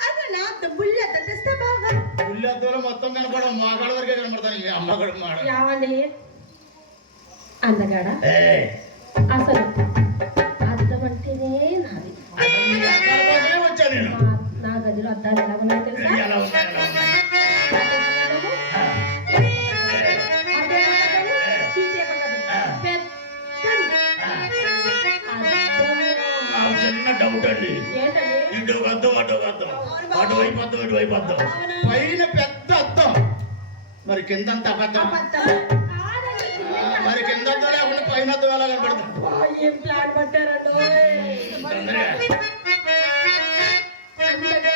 అదే నా అద్దం బుల్లి అద్దం తెస్తా బాగా. ఉల్లేద్దలో మొత్తం కనపడవు, మోకాళ్ళ వరకే కనపడతాను. మీ అమ్మ కూడా మాట యావండి అందగాడ ఏయ్, అసలు అద్దం అంటేనే నాది. అసలు మీ అక్కల కోసమే వచ్చా నేను. నా గదిలో అద్దాలు ఎలా ఉన్నాయి తెలుసా? ఎలా ఉన్నాయి, ఎలా ఉన్నాయి? ఆ, అదే పక్కన తీసే పక్కన పెద్దది. నాకు చిన్న డౌట్ అండి. ఏంటండి ఇటు ఒక అద్దం, అటు ఒక అద్దం, అటువైపు అద్దం, ఇటువైపు అద్దం. పైన పెద్ద అద్దం, మరి కింద అబద్ధం. మరి కింద అద్దం లేకుండా పైన అద్దం ఎలా కనపడుతుంది? అబ్బా, ఏం ప్లాన్ పట్టారండి తొందరగా. అందగాడా.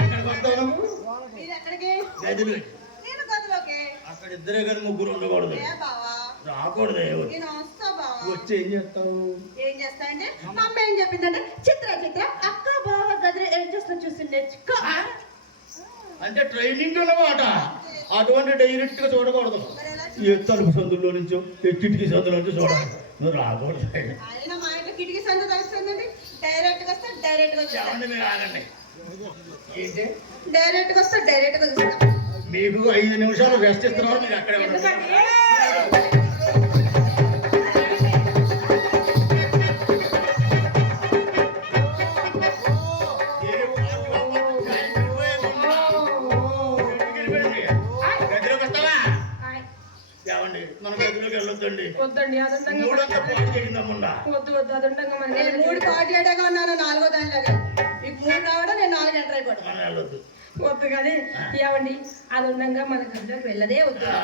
ఎక్కడికి వస్తావు నువ్వు? మీరు ఎక్కడికి? గదిలోకి. నేను గదిలోకి. అక్కడ ఇద్దరే కానీ ముగ్గురు ఉండకూడదు. ఏ బావా? రాకూడదు. నేను వస్తా బావా. వచ్చి ఏం చేస్తావు? ఏం చేస్తా అంటే మా అమ్మ ఏం చెప్పిందంటే చిత్ర చిత్ర అక్క బావ గదిలో ఏం చేస్తా చూసి నేర్చుకో. అంటే ట్రైనింగ్ అన్నమాట. అటువంటి డైరెక్ట్ గా చూడకూడదు. మరి ఎలా ఏ తలుపు సందులో నుంచో, ఏ కిటికీ సందులో నుంచో చూడాలి. నువ్వు రాకూడదు. ఆయన మా ఇంట్లో కిటికీ సందు తెలుస్తుందండి. డైరెక్ట్ గా వస్తా డైరెక్ట్ గా చూస్తా. చెప్పండి, మీరు ఆగండి. ఏంటి? డైరెక్ట్ గా వస్తా డైరెక్ట్ గా చూస్తా. మీకు 5 నిమిషాలు రెస్ట్ ఇస్తున్నారు, మీరు అక్కడే ఉండండి. ఎందుకంటే గదిలోకి వస్తావా? ఆయ్, ఏమండి, మన గదిలోకి వెళ్ళొద్దండి. వద్దండి అదంతంగా మూడంతా పాడు చేసిందమ్ముండా. వద్దు వద్దు అదంతంగా నేను మనకి 3 పాటేడాగా ఉన్నాను 4వ దానిలాగా. మీకు 3 రావడం నేను 4 ఎంటర్ అయిపోవడం. మనం వెళ్ళొద్దు. వద్దు కానీ ఏమండి అది ఉండగా మన గదిలోకి వెళ్ళదే వద్దు. ఆ,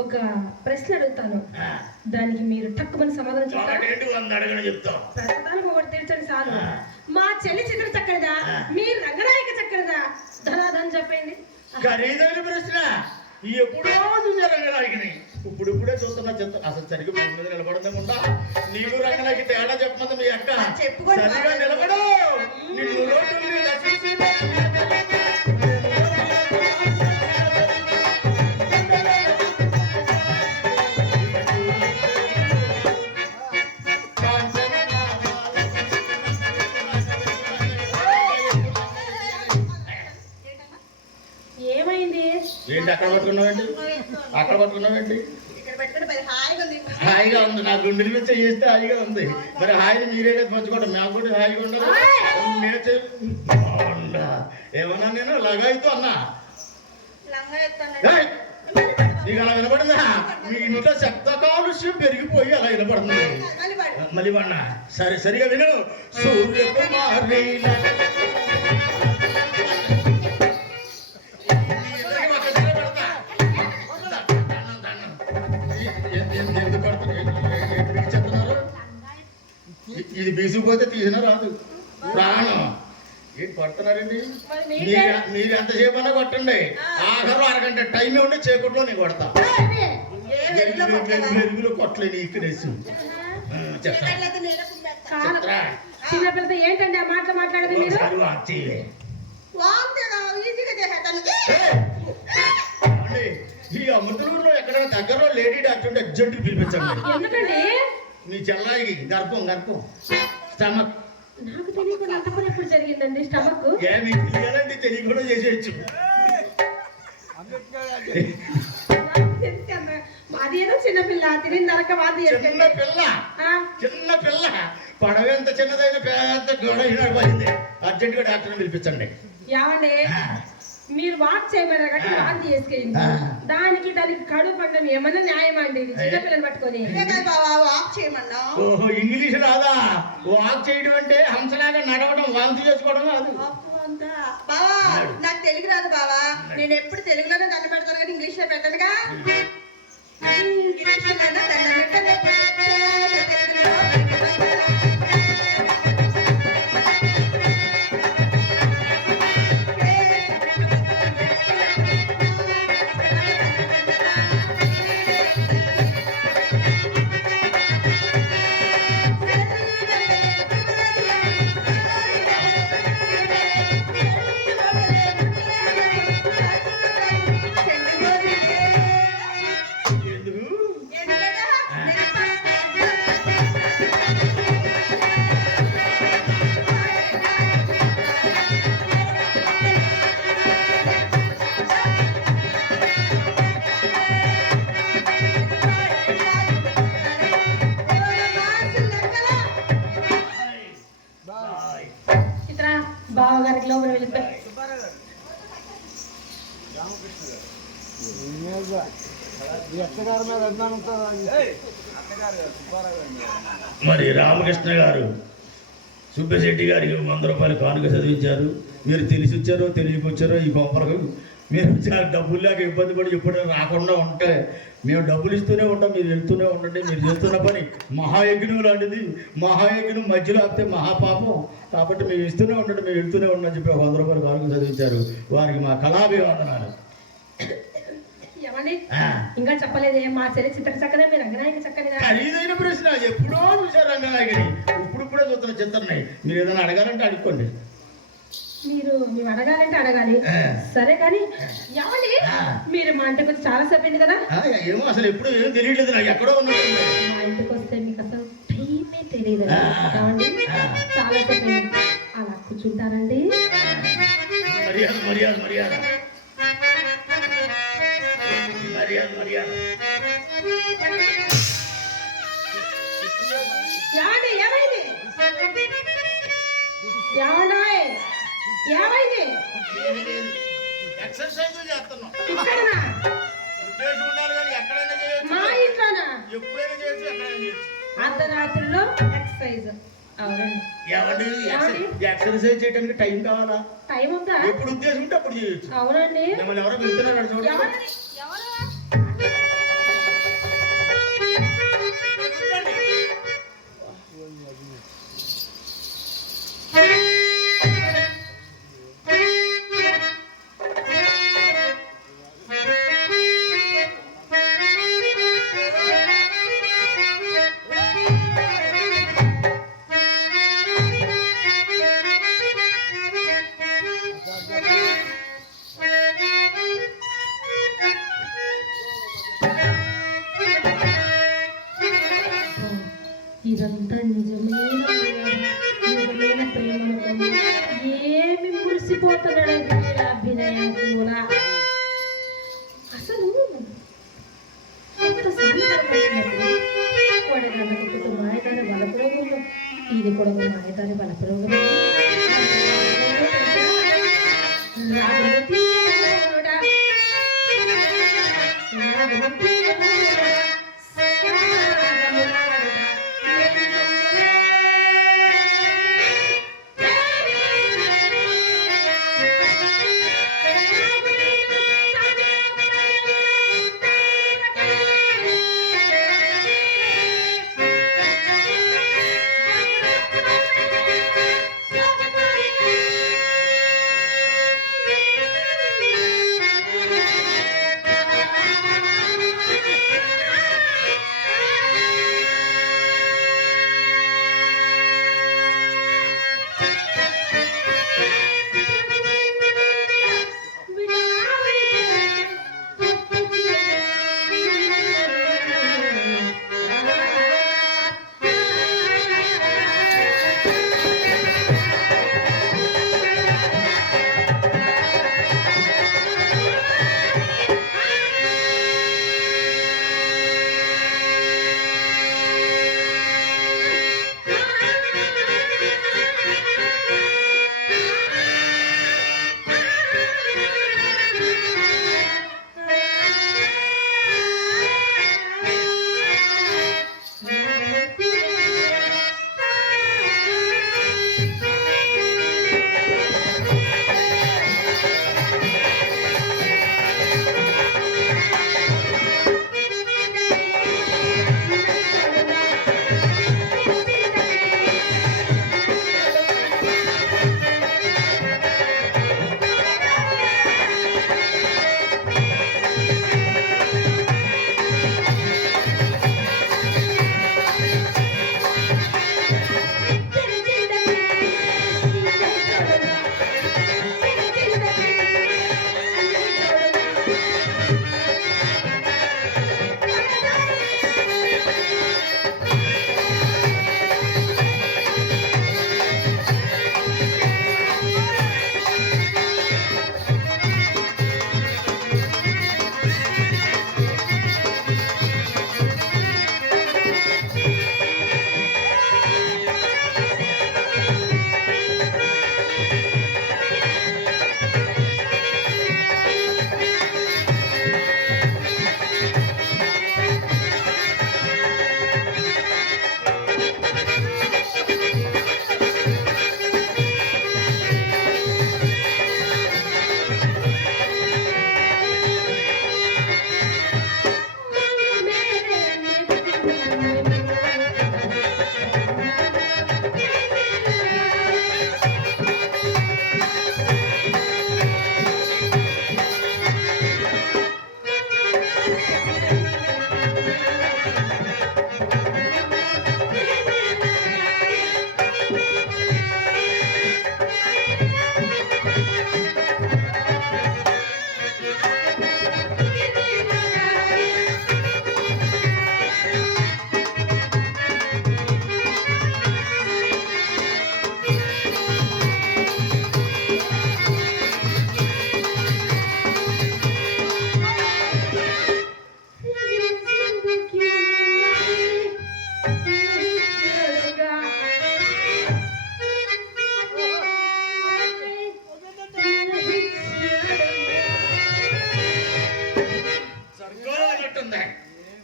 ఒక ప్రశ్న అడుగుతాను, ఆ. దానికి మీరు తక్కువని సమాధానం చెప్తారు. ఒకటేంటి 100 అడగని చెప్తాం. ప్రస్తుతానికి ఒకటి తీర్చండి చాలు. ఆ. మా చెల్లి చిత్ర చక్కనిదా, మీ రంగనాయక చక్కనిదా? ధనాధన్ చెప్పండి. ఖరీదైన ప్రశ్న. ఎప్పుడో చూసారు రంగనాయకిని, ఇప్పుడిప్పుడే చూస్తున్నా. చెత్త అసలు సరిగ్గా భూమి మీద నిలబడదాముండా. నీకు రంగనాయకి తేడా చెప్పమంది మీ అక్క చెప్పుకోండి సరిగా బాబాయ్. నిలబడు నిన్ను రోడ్డు మీద చూసి ఏమైంది? ఏంటి అక్కడ పట్టుకున్నావేంటి అక్కడ పట్టుకున్నావేంటి ఇక్కడ పెట్టుకుంటే మరి హాయిగా ఉంది. హాయిగా ఉంది నా గుండెల మీద చేస్తే హాయిగా ఉంది మరి హాయిని మీరే కదా పంచుకోవడం మేము కూడా హాయిగా ఉండాలి బాగుండా. ఏమన్నా నేను లగాయితో అన్నా లంగా ఎత్తానండి. ఏయ్! నీకు అలా వినపడిందా మీ ఇంట్లో శబ్ద కాలుష్యం పెరిగిపోయి అలా వినపడుతుంది మళ్ళీ పాడు. మళ్ళీ పడినా సరే సరిగా విను సూర్యకుమారి ఇది బీసుకుపోతే తీసినా రాదు ప్రాణం ఏంటి పడుతున్నారండి మరి మీకే? మీరు ఎంతసేపు అన్నా కొట్టండి ఆఖరు అరగంట టైం ఉంటే చేకట్లో నేను కొడతా ఏ వెలుగులో కొట్టలేదా? వెలుగులో కొట్టలేని ఇక్కడేసి చెప్తా చీకట్లయితే నీడకు పెడతా. కాదు. చెప్తా చిన్నపిల్లతో ఏంటండి ఆ మాటలు మాట్లాడేది మీరు? ఒకసారి వాక్ చేయలే వాంతేనా? ఈజీగా చేసేస్తాను. అంటే ఈ అమృతలూరులో ఎక్కడైనా దగ్గరలో లేడీ డాక్టర్ ఉంటే అర్జెంట్ పిలిపించండి ఎందుకండి? మీ చెల్లాయికి గర్భం స్టమక్ నాకు తెలియకుండా అంత పని ఎప్పుడు జరిగిందండి స్టమక్? ఏమి తెలియాలంటే తెలియకుండా చేసేయచ్చు అది ఏదో చిన్నపిల్ల తిని నరక వాంతి చిన్న చేస్తుంది. పిల్ల ఆ, చిన్న పిల్ల పడవ ఎంత చిన్నదైన పెద్ద గోడ పడింది అర్జెంట్ గా డాక్టర్ పిలిపించండి ఏమండి మీరు వాక్ చేయమన్నారు కాబట్టి వాంతి చేసుకెళ్ళింది. దానికి కడుపు పండడం ఏమన్నా న్యాయమా అండి? ఇది చిన్నపిల్లని పట్టుకొని ఇదే కదా బావా వాక్ చేయమన్నా. ఓహో ఇంగ్లీష్ రాదా వాక్ చేయడం అంటే హంసలాగా నడవడం వాంతి చేసుకోవడం కాదు అప్పు అంతా. బావా నాకు తెలుగు రాదు బావా. నేను ఎప్పుడు తెలుగులోనే దండ పెడతాను కానీ ఇంగ్లీష్ లో పెట్టనుగా. ఇంగ్లీష్ లోనే దండ పెట్టను. తెలుగులో ఎందుకు చిత్ర బావగారికి లోపల వెళ్తే మరి రామకృష్ణ గారు సుబ్బశెట్టి గారికి 100 రూపాయలు కానుక చదివించారు మీరు తెలిసి వచ్చారో తెలియకొచ్చారో ఈ గొప్పలకు మీరు చాలా డబ్బులు లేక ఇబ్బంది పడి ఎప్పుడైనా రాకుండా ఉంటే మేము డబ్బులు ఇస్తూనే ఉంటాం మీరు వెళ్తూనే ఉండండి మీరు చేస్తున్న పని మహాయజ్ఞం లాంటిది మహాయజ్ఞం మధ్యలో ఆపితే మహాపాపం కాబట్టి మేము ఇస్తూనే ఉండండి మేము వెళ్తూనే ఉండని చెప్పి 100 రూపాయలు కానుక చదివించారు వారికి మా కళాభివందనాలు ఏమండి ఇంకా చెప్పలేదే మా చెల్లి చిత్ర చక్కనే మీరు రంగనాయక చక్కనే ఖరీదైన ప్రశ్న ఎప్పుడో చూసారు రంగనాయకుని ఇప్పుడిప్పుడే చూస్తున్న చిత్రని మీరు ఏదైనా అడగాలంటే అడుక్కోండి మేము అడగాలంటే అడగాలి సరే కానీ ఏమండి మీరు మా ఇంటికి వచ్చి చాలా సేపు అయింది కదా ఏమో అసలు ఎప్పుడు ఏం తెలియలేదు నాకు ఎక్కడో ఉన్నట్టు మా ఇంటికి వస్తే మీకు అసలు టైమే తెలియదు ఏమండి చాలా సేపు అయింది అలా కూర్చుంటారండి మర్యాద మర్యాద మర్యాద మర్యాద మర్యాద ఏమండి ఏమైంది ఏమండాయ్ ఏమైంది ఎక్సర్సైజ్ చేస్తున్నాం ఇక్కడనా ఉద్దేశం ఉండాలి కానీ ఎక్కడైనా చేయొచ్చు మా ఇంట్లోనా ఎప్పుడైనా చేయొచ్చు ఎక్కడైనా చేయొచ్చు అర్ధరాత్రుల్లో ఎక్సర్సైజ్ అవునండి ఏమండి ఎక్సర్సైజ్ చేయడానికి టైం కావాలా టైం ఉందా ఎప్పుడు ఉద్దేశం ఉంటే అప్పుడు చేయొచ్చు అవునండి మిమ్మల్ని ఎవరో వెళ్తున్నారు చూడండి ఎవరండి? ఎవరు? ఇదంతా నిజమైన ప్రేమను ఏమి మురిసిపోతున్నాడు అభినయం కూడా. అసలు మాయదారి బలప్రయోగంలో ఇది కూడా మాయదారి బలప్రయోగం.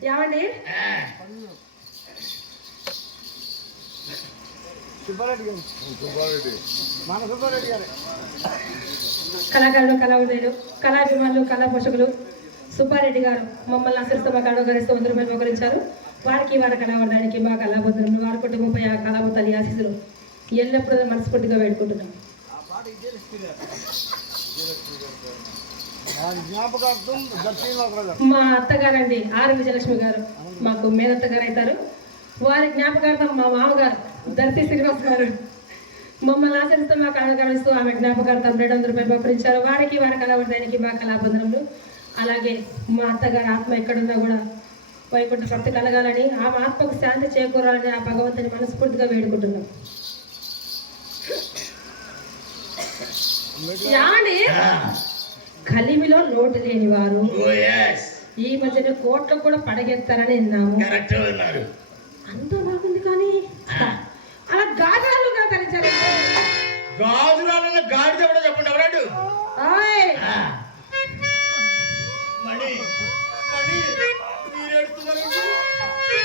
ఏమండి కళాకారులు కళావిధులు కళాభిమానులు కళా పోషకులు సుబ్బారెడ్డి గారు మమ్మల్ని ఆశిస్తూ మా కళాకారిస్తూ 100 రూపాయలు ఉపకరించారు. వారికి వారి కళావడానికి మా కళాబోధనలు వారి కుటుంబంపై ఆ కళాబోతాలి ఆశీస్సులు ఎల్లప్పుడూ మనస్ఫూర్తిగా వేడుకుంటున్నాం. మా అత్తగారండి ఆర్ విజయలక్ష్మి గారు మాకు మేనత్త గారు అవుతారు. వారి జ్ఞాపకార్థం మా మామగారు దర్శి శ్రీనివాస్ గారు మమ్మల్ని ఆచరిస్తూ మా కళాకారుస్తూ ఆమె జ్ఞాపకార్థం 200 రూపాయలు ఉపకరించారు. వారికి వారి కళావర్ధానికి మా కళాబంధనములు. అలాగే మా అత్తగారు ఆత్మ ఎక్కడున్నా కూడా వైకుంఠ భక్తి కలగాలని ఆ ఆత్మకు శాంతి చేకూరాలని ఆ భగవంతుని మనస్ఫూర్తిగా వేడుకుంటున్నాం. యాని కలిమిలో లోటు లేని వారు ఈ మధ్యన కోట్లు కూడా పడగెత్తారని విన్నాము. అంతా బాగుంది కానీ అలా గాజాలు ధరించారు. గాజురాలన్న గాడి చెప్పడం చెప్పండి ఎవరాడు?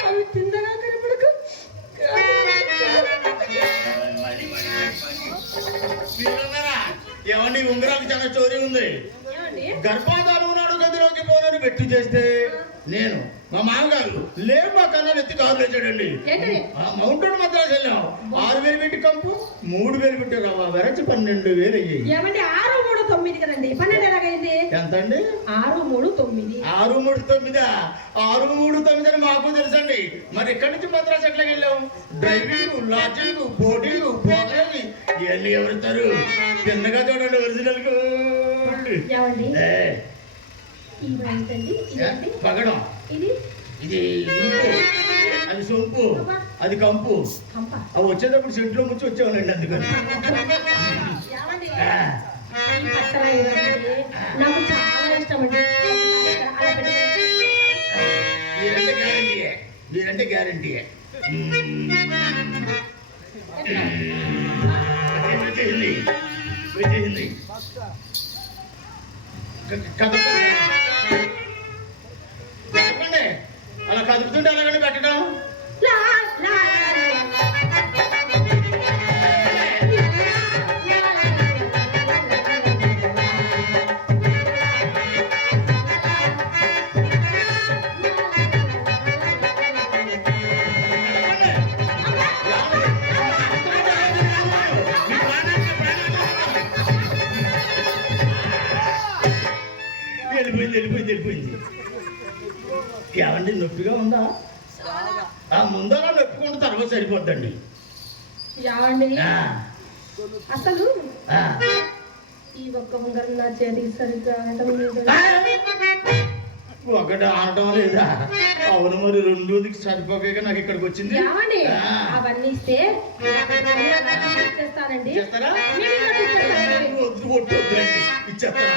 అవి తిందగా కనపడకు. ఏమండి ఉంగరాలు చాలా చోరీ ఉంది. గర్భాధారం నాడు గదిలోకి పోనని పెట్టు చేస్తే నేను మా మామగారు లేరు మా కన్నాలు ఎత్తి కారు లేచాడండి. మౌంటైన్ మద్రాసు వెళ్ళాం. 6,000 పెట్టి కంపు 3,000 పెట్టి వెరచి 12,000 అయ్యాయి. 6, 3, 9 కదండి. 12 ఎలాగైంది? ఎంత అండి? 6, 3, 9. 6, 3, 9. 6, 3, 9 అని మాకు తెలుసండి. మరి ఎక్కడి నుంచి మద్రాసు ఎట్లా వెళ్ళాం? డ్రైవింగ్, లాడ్జింగ్, బోటింగ్, పోగలి ఇవన్నీ ఎవరుతారు? చిన్నగా చూడండి ఒరిజినల్ పగడం. ఇది అది సొంపు, అది కంపు. అవి వచ్చేటప్పుడు సెంట్లో ముంచి వచ్చేవాళ్ళండి. అందుకని నాకు చాలా ఇష్టం అండి. మీరంటే గ్యారంటీయే. చెప్పండి అలా కదుపుతుంటే అలాగని పెట్టడం. వెళ్ళిపోయింది. ఏమండి నొప్పిగా ఉందా? ముందర నొప్పుకుంటే తర్వాత సరిపోద్దండి. అసలు ఈ ఒక్క ఉంగరం నా చేతికి సరిగ్గా ఒకటి ఆడటం లేదా? అవును మరి 2కి సరిపోక నాకు ఇక్కడికి వచ్చింది. అవన్నీ ఇస్తే చేస్తానండి. వద్దులండి ఇచ్చేస్తారా?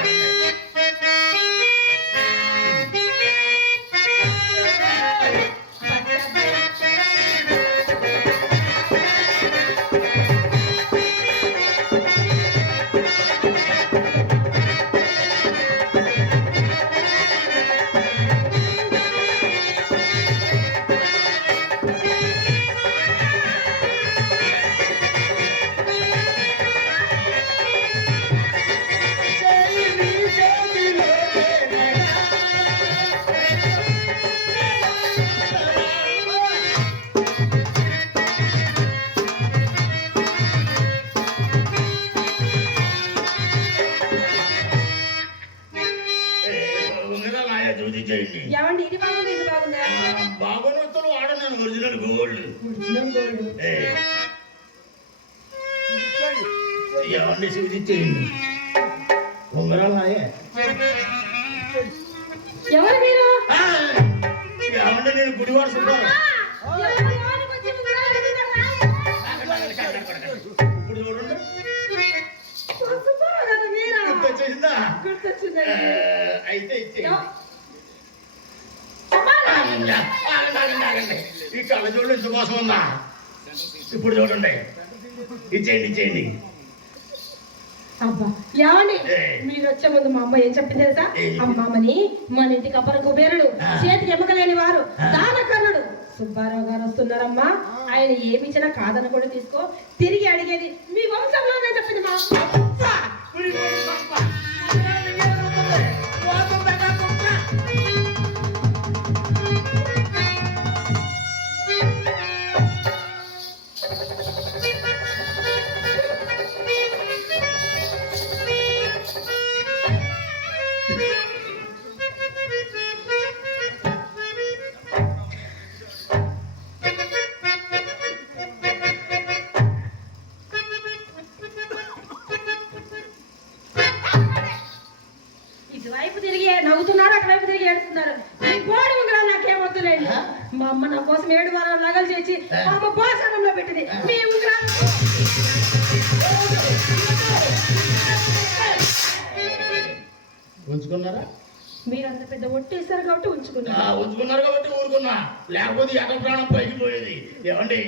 బాగున్న వస్తువులు వాడను. Original gold. ఏమండి సూచించేయండి. ఉంగరాలు నాయే. ఏమండి నేను గుడివాడ సుబ్బారావు. ఇప్పుడు చూడండి గుర్తొచ్చిందా? అయితే ఈ కళ్ళ చూడండి సువాసం ఉందా? ఇప్పుడు చూడండి. ఇచ్చేయండి. అబ్బా ఏమండి మీరు వచ్చే ముందు మా అమ్మ ఏం చెప్పింది తెలుసా? అమ్మమ్మని మన ఇంటికి అప్పర కుబేరుడు, చేతికి ఎమ్మకలేని వారు, దానకర్ణుడు సుబ్బారావు గారు వస్తున్నారమ్మా. ఆయన ఏమిచ్చినా కాదన కూడా తీసుకో, తిరిగి అడిగేది మీ వంశంలోనే చెప్పింది మా అమ్మ. ఇటువైపు తిరిగి నవ్వుతున్నారు, అటువైపు తిరిగి ఏడుస్తున్నారు. నాకేమొద్దులేండి. అమ్మ నా కోసం 7 వారాలు నగలు చేసి మా అమ్మ భోజనంలో పెట్టింది. మీ ఉంగరాలు ఉంచుకున్నారా? మీరు అంత పెద్ద ఒట్టేశారు కాబట్టి ఉంచుకున్నారు. ఉంచుకున్నారు కాబట్టి ఊరుకున్నా, లేకపోతే ఎక్కడ ప్రాణం పైకి పోయేది. ఏమండి,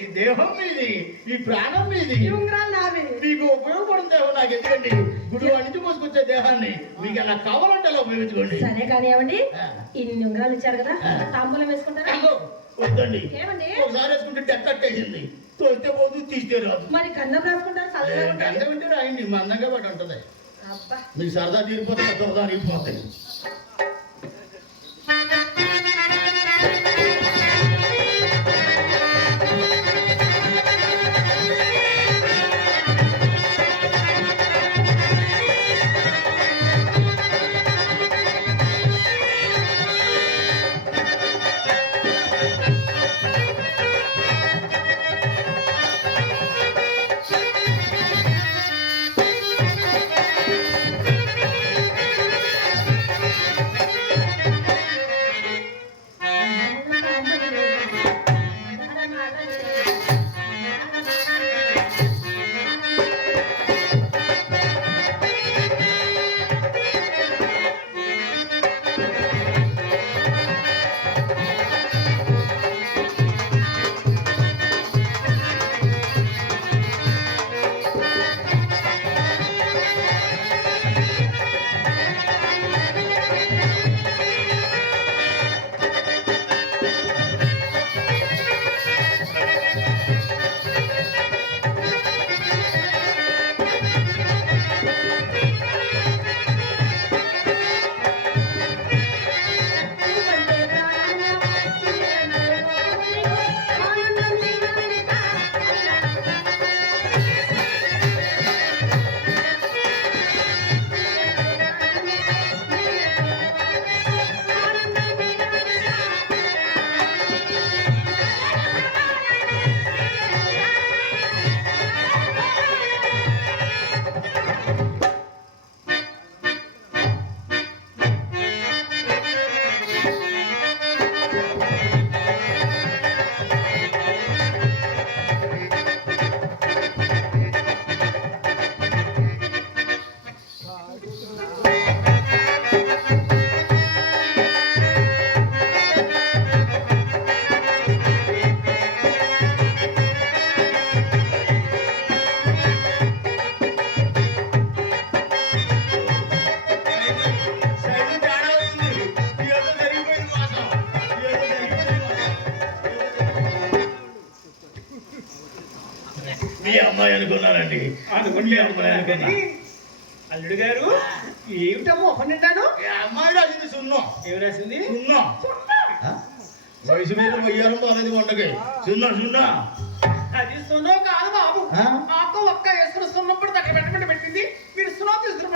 ఈ దేహం మీది, ఈ ప్రాణం మీది, ఈ ఉంగరాలు నావే. మీకు ఉపయోగపడిన దేహం నాకు ఎందుకండి? గుడి నుంచి మోసుకొచ్చే దేహాన్ని మీకు ఎలా కావాలంటే అలా ఉపయోగించుకోండి. సరే కానీ ఏమండి, ఇన్ని ఉంగరాలు ఇచ్చారు కదా, తాంబూలం వేసుకుంటారా? వద్దండి, ఏమండి ఒకసారి వేసుకుంటే డెక్కట్టేసింది, తోస్తే పోదు, తీస్తే రాదు. మరి కన్నం రాసుకుంటారు చల్లగా ఉంటుంది. గంట వింటే రాయండి, మందంగా పడి ఉంటుంది. అబ్బా మీకు సరదా తీరిపోతే సరదా తీరిపోతాయి. మీ అమ్మాయి అనుకున్నారండి, అనుకుంటే అనుకుని అల్లుడు గారు ఏమిటమ్మో ఒక నిండాను. అమ్మాయి రాసింది సున్నం. ఏమి రాసింది? సున్నం. వయసు మీద వయ్యారం అనేది వంటకి సున్నా సున్నా. అది సున్నో కాదు బాబు, నాకు ఒక్క ఎసురు సున్నప్పుడు దగ్గర పెట్టబెట్టి పెట్టింది. మీరు సున్నో తీసుకుని